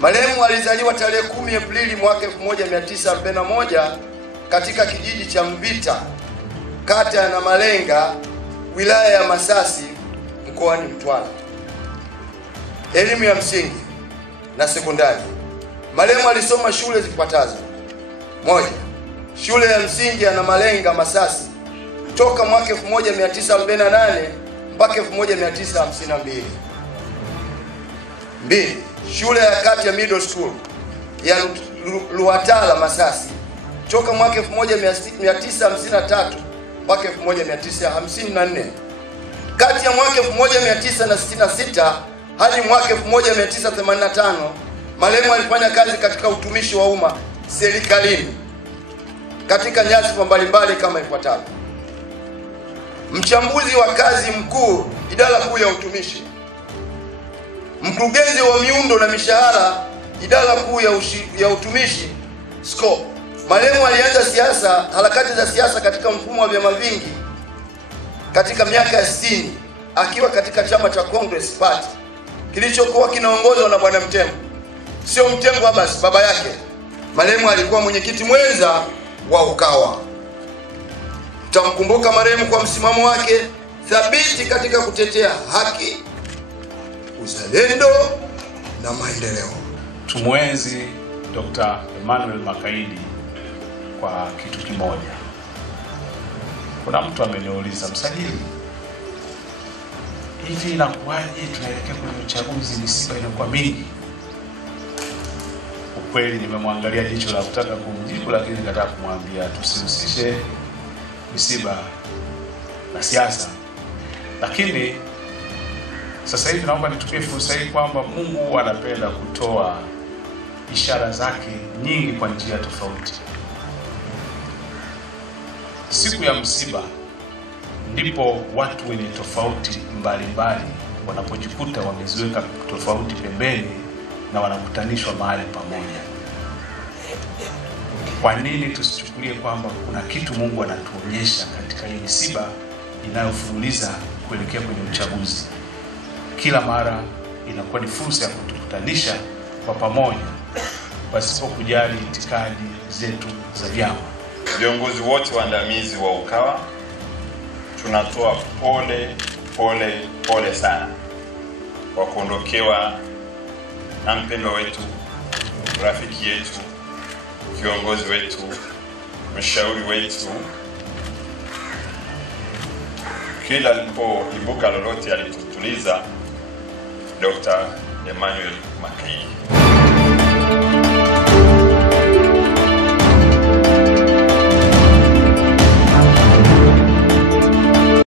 Marehemu alizaliwa tarehe 10 Aprili mwaka 1941 katika kijiji cha Mvita, kata ya Namalenga, wilaya ya Masasi, mkoani Mtwara. Elimu ya msingi na sekondari. Marehemu alisoma shule zifuatazo: 1. Shule ya msingi ya Namalenga Masasi toka mwaka 1948 mpaka 1952. 2. Shule ya kati ya Middle School ya Luatala Masasi toka mwaka 1953 mpaka 1954. Kati ya mwaka 1966 hadi mwaka 1985, marehemu alifanya kazi katika utumishi wa umma serikalini katika nyadhifa mbalimbali kama ifuatavyo: mchambuzi wa kazi mkuu, idara kuu ya utumishi; mkurugenzi wa miundo na mishahara, idara kuu ya utumishi SCO. Marehemu alianza harakati za siasa katika mfumo wa vyama vingi katika miaka ya 60 akiwa katika chama cha Congress Party kilichokuwa kinaongozwa na Bwana Mtembo. Sio Mtembo basi, baba yake. Marehemu alikuwa mwenyekiti mwenza wa UKAWA. Tutamkumbuka marehemu kwa msimamo wake thabiti katika kutetea haki, uzalendo na maendeleo. Tumwenzi Dr. Emmanuel Makaidi kwa kitu kimoja. Kuna mtu ameniuliza, msajili, hivi inakuwaje tunaelekea kwenye uchaguzi, misiba inakuwa mingi? Ukweli nimemwangalia jicho la kutaka kumjibu, lakini nataka kumwambia tusihusishe misiba na siasa. Lakini sasa hivi naomba nitumie fursa hii kwamba Mungu anapenda kutoa ishara zake nyingi kwa njia tofauti. Siku ya msiba ndipo watu wenye tofauti mbalimbali wanapojikuta wameziweka tofauti pembeni na wanakutanishwa mahali pamoja. Kwa nini tusichukulie kwamba kuna kitu Mungu anatuonyesha katika hii misiba inayofululiza kuelekea kwenye uchaguzi? Kila mara inakuwa ni fursa ya kutukutanisha kwa pamoja pasipo kujali itikadi zetu za vyama. Viongozi wote waandamizi wa UKAWA tunatoa pole sana kwa kuondokewa na mpendwa wetu, rafiki yetu, kiongozi wetu, mshauri wetu. Kila alipoibuka lolote alitutuliza, Dr. Emmanuel Makaidi.